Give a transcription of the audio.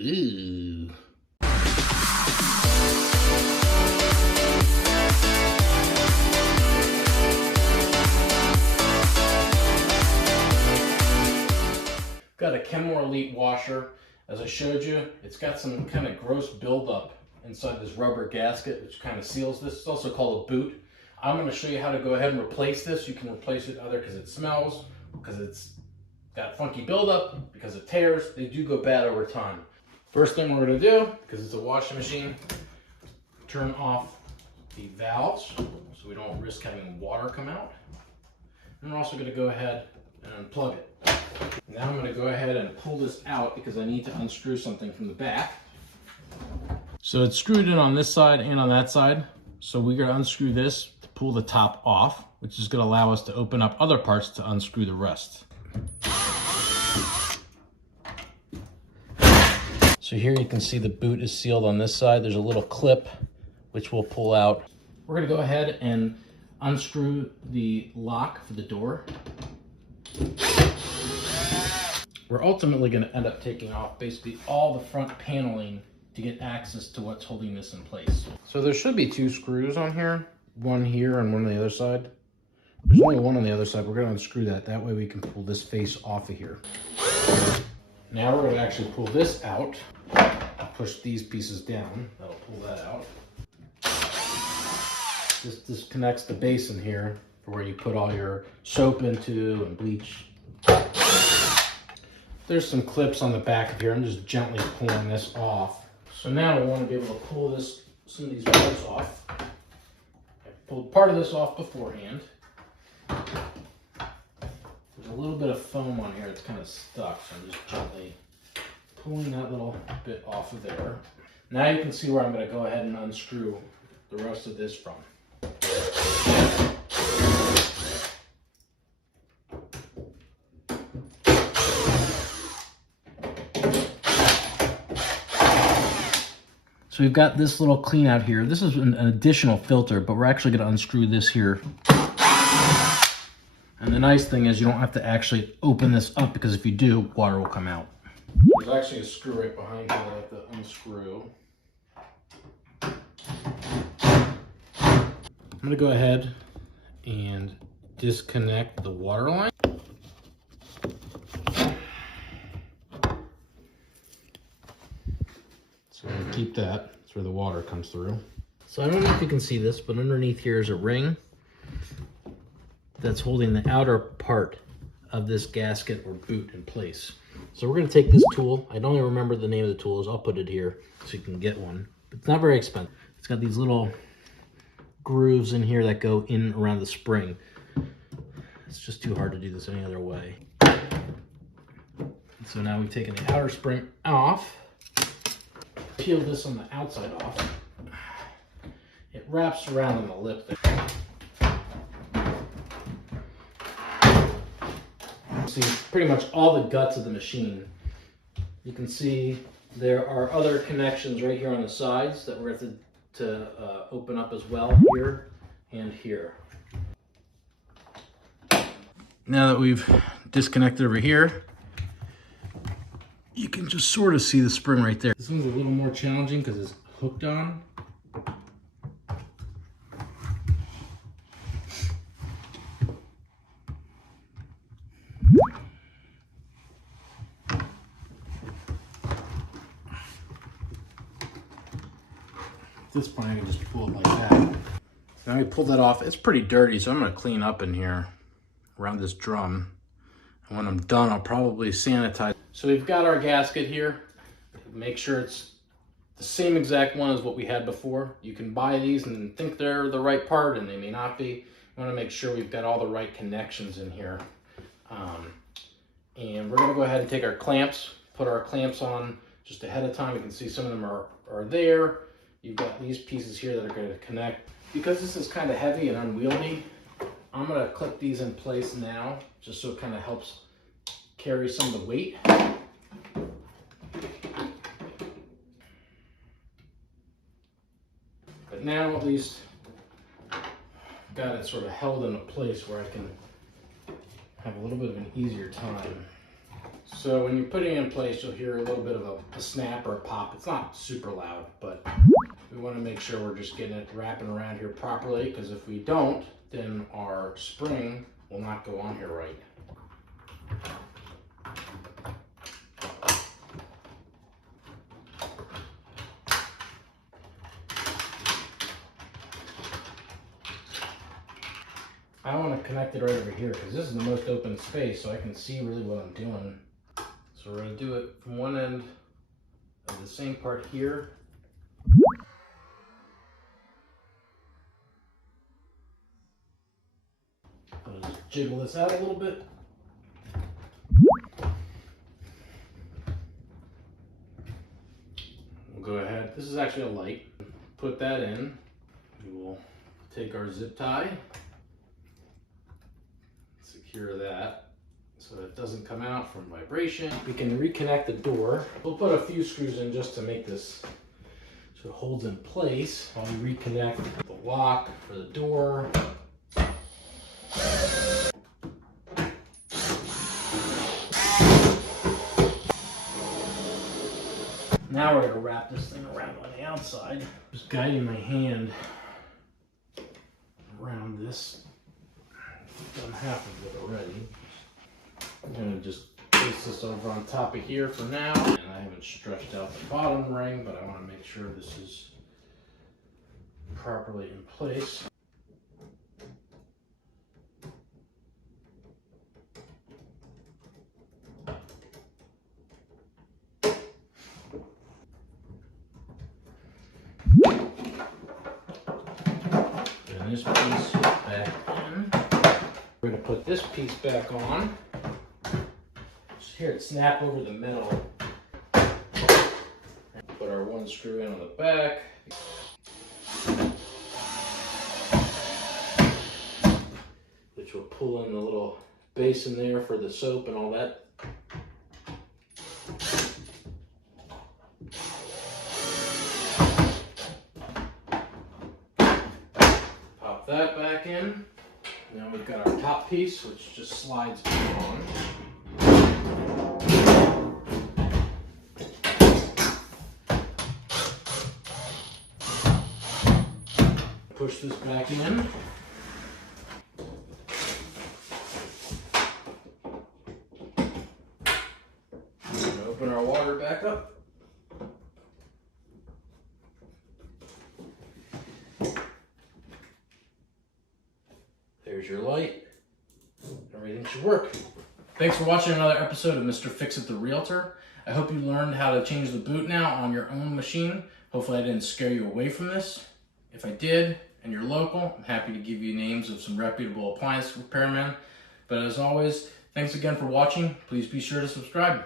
Ooh. Got a Kenmore Elite washer. As I showed you, it's got some kind of gross buildup inside this rubber gasket, which kind of seals this. It's also called a boot. I'm going to show you how to go ahead and replace this. You can replace it either because it smells, because it's got funky buildup, because it tears. They do go bad over time. First thing we're going to do, because it's a washing machine, turn off the valves so we don't risk having water come out. And we're also going to go ahead and unplug it. Now I'm going to go ahead and pull this out because I need to unscrew something from the back. So it's screwed in on this side and on that side. So we're going to unscrew this to pull the top off, which is going to allow us to open up other parts to unscrew the rest. So here you can see the boot is sealed on this side. There's a little clip which we'll pull out. We're going to go ahead and unscrew the lock for the door. We're ultimately going to end up taking off basically all the front paneling to get access to what's holding this in place. So there should be 2 screws on here, one here and one on the other side. There's only one on the other side. We're going to unscrew that. That way we can pull this face off of here. Now we're going to actually pull this out, push these pieces down. That'll pull that out. This disconnects the basin here for where you put all your soap into and bleach. There's some clips on the back of here. I'm just gently pulling this off. So now we want to be able to pull some of these parts off. I pulled part of this off beforehand. There's a little bit of foam on here that's kind of stuck, so I'm just gently pulling that little bit off of there. Now you can see where I'm going to go ahead and unscrew the rest of this from. So we've got this little clean out here. This is an additional filter, but we're actually going to unscrew this here. And the nice thing is you don't have to actually open this up, because if you do, water will come out. There's actually a screw right behind here that I have to unscrew. I'm going to go ahead and disconnect the water line. So I'm going to keep that. That's where the water comes through. So I don't know if you can see this, but underneath here is a ring that's holding the outer part of this gasket or boot in place. So we're going to take this tool. I don't even remember the name of the tool. I'll put it here so you can get one. But it's not very expensive. It's got these little grooves in here that go in around the spring. It's just too hard to do this any other way. So now we've taken the outer spring off. Peel this on the outside off. It wraps around on the lip there. See pretty much all the guts of the machine. You can see there are other connections right here on the sides that we're going to have to open up as well, here and here. Now that we've disconnected over here, you can just sort of see the spring right there. This one's a little more challenging because it's hooked on. At this point I can just pull it like that. Now I pulled that off. It's pretty dirty, so I'm going to clean up in here around this drum. And when I'm done, I'll probably sanitize. So we've got our gasket here. Make sure it's the same exact one as what we had before. You can buy these and think they're the right part, and they may not be. I want to make sure we've got all the right connections in here. And we're going to go ahead and take our clamps, put our clamps on just ahead of time. You can see some of them are there. You've got these pieces here that are going to connect. Because this is kind of heavy and unwieldy, I'm going to clip these in place now, just so it kind of helps carry some of the weight. But now at least got it sort of held in a place where I can have a little bit of an easier time So when you're putting it in place, you'll hear a little bit of a snap or a pop. It's not super loud, but we want to make sure we're just getting it wrapping around here properly, because if we don't, then our spring will not go on here right. I want to connect it right over here because this is the most open space, so I can see really what I'm doing. So we're going to do it from one end of the same part here. I'll just jiggle this out a little bit. We'll go ahead. This is actually a light. Put that in. We will take our zip tie. Secure that so it doesn't come out from vibration. We can reconnect the door. We'll put a few screws in just to make this so it holds in place while we reconnect the lock for the door. Now we're going to wrap this thing around on the outside. Just guiding my hand around this. I've done half of it already. I'm going to just place this over on top of here for now. And I haven't stretched out the bottom ring, but I want to make sure this is properly in place. And this piece back in. We're going to put this piece back on. Just hear it snap over the middle. Put our one screw in on the back. Which will pull in the little basin there for the soap and all that. Pop that back in. Now we've got our top piece, which just slides on. Push this back in. Open our water back up. There's your light. Everything should work. Thanks for watching another episode of Mr. Fix-It the Realtor. I hope you learned how to change the boot now on your own machine. Hopefully I didn't scare you away from this. If I did, and you're local, I'm happy to give you names of some reputable appliance repairmen. But as always, thanks again for watching. Please be sure to subscribe.